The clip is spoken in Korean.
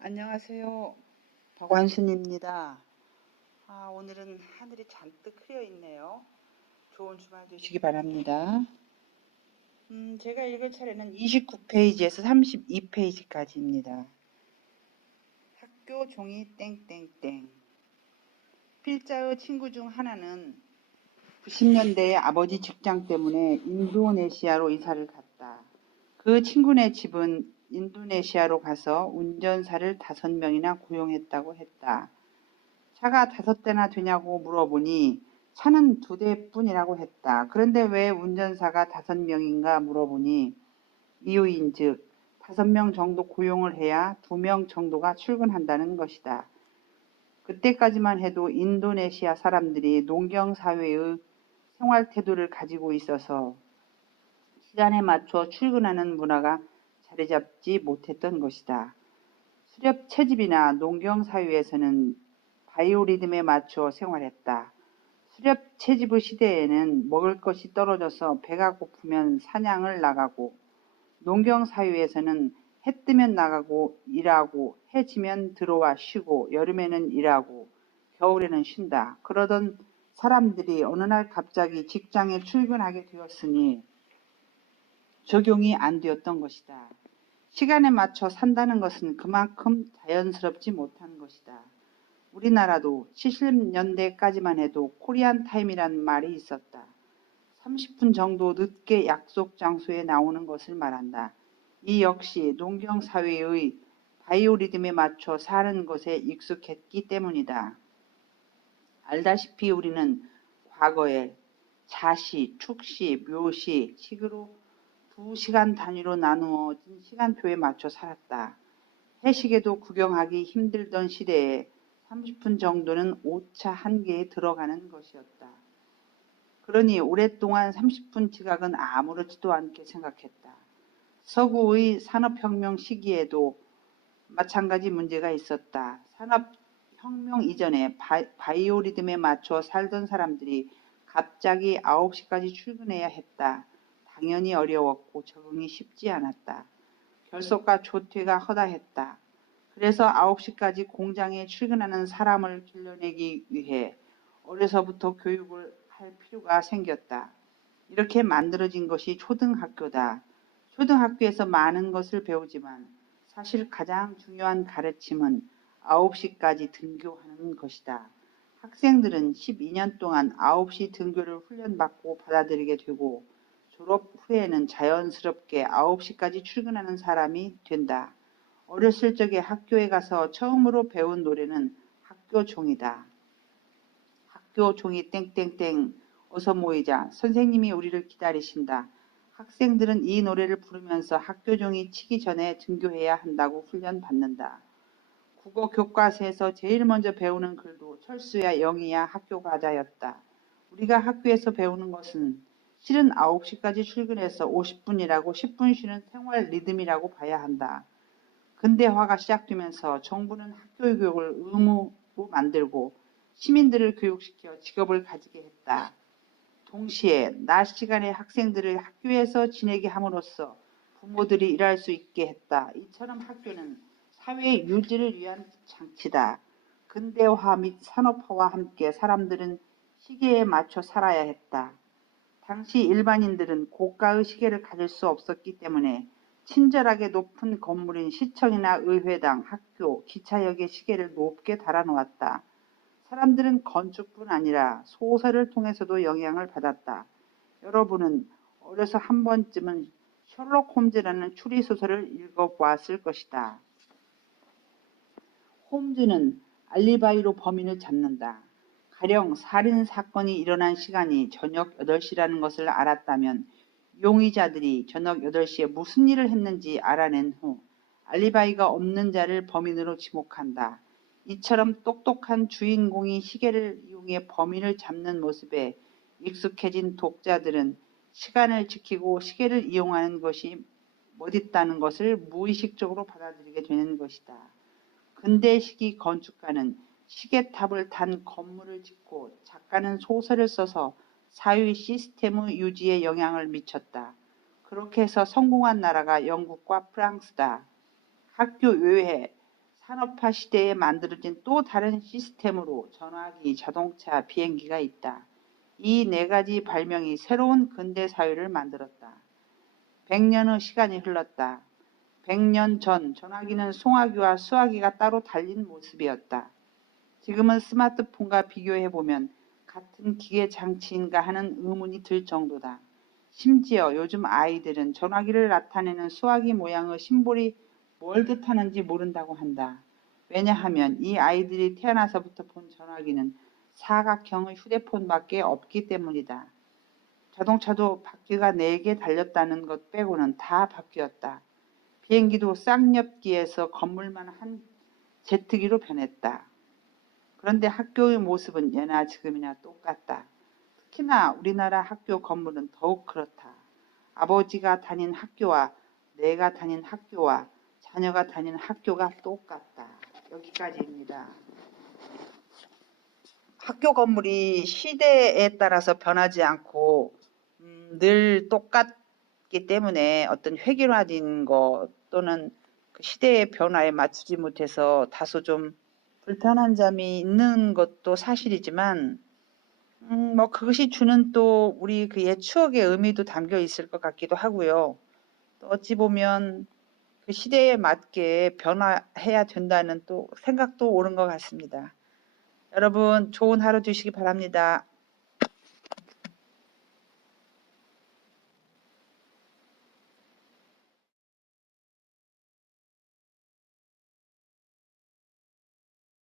안녕하세요. 박완순입니다. 오늘은 하늘이 잔뜩 흐려 있네요. 좋은 주말 되시기 바랍니다. 제가 읽을 차례는 29페이지에서 32페이지까지입니다. 학교 종이 땡땡땡. 필자의 친구 중 하나는 90년대에 아버지 직장 때문에 인도네시아로 이사를 갔다. 그 친구네 집은 인도네시아로 가서 운전사를 5명이나 고용했다고 했다. 차가 5대나 되냐고 물어보니 차는 2대뿐이라고 했다. 그런데 왜 운전사가 5명인가 물어보니 이유인즉 5명 정도 고용을 해야 2명 정도가 출근한다는 것이다. 그때까지만 해도 인도네시아 사람들이 농경사회의 생활 태도를 가지고 있어서 시간에 맞춰 출근하는 문화가 자리잡지 못했던 것이다. 수렵 채집이나 농경사회에서는 바이오리듬에 맞춰 생활했다. 수렵 채집의 시대에는 먹을 것이 떨어져서 배가 고프면 사냥을 나가고 농경사회에서는 해 뜨면 나가고 일하고 해 지면 들어와 쉬고 여름에는 일하고 겨울에는 쉰다. 그러던 사람들이 어느 날 갑자기 직장에 출근하게 되었으니 적용이 안 되었던 것이다. 시간에 맞춰 산다는 것은 그만큼 자연스럽지 못한 것이다. 우리나라도 70년대까지만 해도 코리안 타임이란 말이 있었다. 30분 정도 늦게 약속 장소에 나오는 것을 말한다. 이 역시 농경사회의 바이오리듬에 맞춰 사는 것에 익숙했기 때문이다. 알다시피 우리는 과거에 자시, 축시, 묘시, 식으로 2시간 단위로 나누어진 시간표에 맞춰 살았다. 해시계도 구경하기 힘들던 시대에 30분 정도는 오차 한 개에 들어가는 것이었다. 그러니 오랫동안 30분 지각은 아무렇지도 않게 생각했다. 서구의 산업혁명 시기에도 마찬가지 문제가 있었다. 산업혁명 이전에 바이오리듬에 맞춰 살던 사람들이 갑자기 9시까지 출근해야 했다. 당연히 어려웠고 적응이 쉽지 않았다. 결석과 조퇴가 허다했다. 그래서 9시까지 공장에 출근하는 사람을 길러내기 위해 어려서부터 교육을 할 필요가 생겼다. 이렇게 만들어진 것이 초등학교다. 초등학교에서 많은 것을 배우지만 사실 가장 중요한 가르침은 9시까지 등교하는 것이다. 학생들은 12년 동안 9시 등교를 훈련받고 받아들이게 되고 졸업 후에는 자연스럽게 9시까지 출근하는 사람이 된다. 어렸을 적에 학교에 가서 처음으로 배운 노래는 학교 종이다. 학교 종이 땡땡땡 어서 모이자. 선생님이 우리를 기다리신다. 학생들은 이 노래를 부르면서 학교 종이 치기 전에 등교해야 한다고 훈련받는다. 국어 교과서에서 제일 먼저 배우는 글도 철수야 영희야 학교 가자였다. 우리가 학교에서 배우는 것은 실은 9시까지 출근해서 50분이라고 10분 쉬는 생활 리듬이라고 봐야 한다. 근대화가 시작되면서 정부는 학교 교육을 의무로 만들고 시민들을 교육시켜 직업을 가지게 했다. 동시에 낮 시간에 학생들을 학교에서 지내게 함으로써 부모들이 일할 수 있게 했다. 이처럼 학교는 사회 유지를 위한 장치다. 근대화 및 산업화와 함께 사람들은 시계에 맞춰 살아야 했다. 당시 일반인들은 고가의 시계를 가질 수 없었기 때문에 친절하게 높은 건물인 시청이나 의회당, 학교, 기차역의 시계를 높게 달아놓았다. 사람들은 건축뿐 아니라 소설을 통해서도 영향을 받았다. 여러분은 어려서 한 번쯤은 셜록 홈즈라는 추리소설을 읽어보았을 것이다. 홈즈는 알리바이로 범인을 잡는다. 가령 살인사건이 일어난 시간이 저녁 8시라는 것을 알았다면 용의자들이 저녁 8시에 무슨 일을 했는지 알아낸 후 알리바이가 없는 자를 범인으로 지목한다. 이처럼 똑똑한 주인공이 시계를 이용해 범인을 잡는 모습에 익숙해진 독자들은 시간을 지키고 시계를 이용하는 것이 멋있다는 것을 무의식적으로 받아들이게 되는 것이다. 근대 시기 건축가는 시계탑을 단 건물을 짓고 작가는 소설을 써서 사회 시스템의 유지에 영향을 미쳤다. 그렇게 해서 성공한 나라가 영국과 프랑스다. 학교 외에 산업화 시대에 만들어진 또 다른 시스템으로 전화기, 자동차, 비행기가 있다. 이 네 가지 발명이 새로운 근대 사회를 만들었다. 100년의 시간이 흘렀다. 100년 전 전화기는 송화기와 수화기가 따로 달린 모습이었다. 지금은 스마트폰과 비교해보면 같은 기계 장치인가 하는 의문이 들 정도다. 심지어 요즘 아이들은 전화기를 나타내는 수화기 모양의 심볼이 뭘 뜻하는지 모른다고 한다. 왜냐하면 이 아이들이 태어나서부터 본 전화기는 사각형의 휴대폰밖에 없기 때문이다. 자동차도 바퀴가 4개 달렸다는 것 빼고는 다 바뀌었다. 비행기도 쌍엽기에서 건물만 한 제트기로 변했다. 그런데 학교의 모습은 예나 지금이나 똑같다. 특히나 우리나라 학교 건물은 더욱 그렇다. 아버지가 다닌 학교와 내가 다닌 학교와 자녀가 다닌 학교가 똑같다. 여기까지입니다. 학교 건물이 시대에 따라서 변하지 않고 늘 똑같기 때문에 어떤 획일화된 것 또는 그 시대의 변화에 맞추지 못해서 다소 좀 불편한 점이 있는 것도 사실이지만 뭐 그것이 주는 또 우리 그 옛 추억의 의미도 담겨 있을 것 같기도 하고요. 또 어찌 보면 그 시대에 맞게 변화해야 된다는 또 생각도 옳은 것 같습니다. 여러분 좋은 하루 되시기 바랍니다.